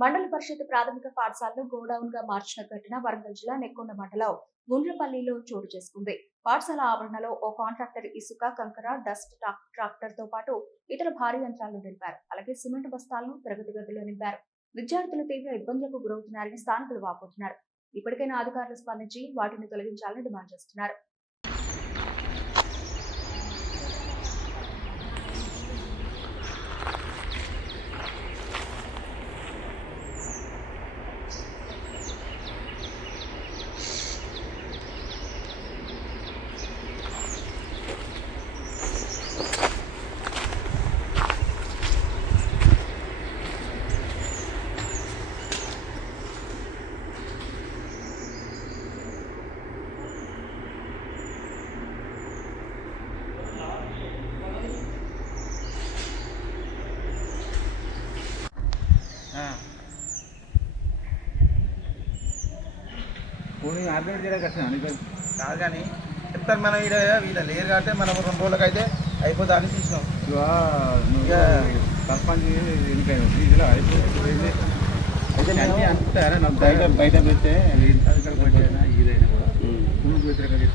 మండల పరిషత్ ప్రాథమిక పాఠశాలను గోడౌన్ గా మార్చిన ఘటన వరంగల్ జిల్లా నెక్కొండ మండలం గుండ్రపల్లిలో చోటు చేసుకుంది. పాఠశాల ఆవరణలో ఓ కాంట్రాక్టర్ ఇసుక, కంకర, డస్ట్ ట్రాక్టర్ తో పాటు ఇతర భారీ యంత్రాలను నిలిపారు. అలాగే సిమెంట్ బస్తాలను తరగతి గదిలో నింపారు. విద్యార్థులు తీవ్ర ఇబ్బందులకు గురవుతున్నారని స్థానికులు వాపోతున్నారు. ఇప్పటికైనా అధికారులు స్పందించి వాటిని తొలగించాలని డిమాండ్ చేస్తున్నారు. పోనీ ఆర్గనైజ్ చేయడానికి వచ్చినా కాదు కానీ చెప్తాను మనం వీళ్ళ లేరు కాబట్టి మనం 2 రోజులకైతే అయిపోతుందని తీసినాం. ఇక సర్పంచ్ ఎన్నికైనా ఇలా అయిపోయింది అయితే అంటారా నాకు బయట పెడితే ఇదైనా కూడా వ్యతిరేకంగా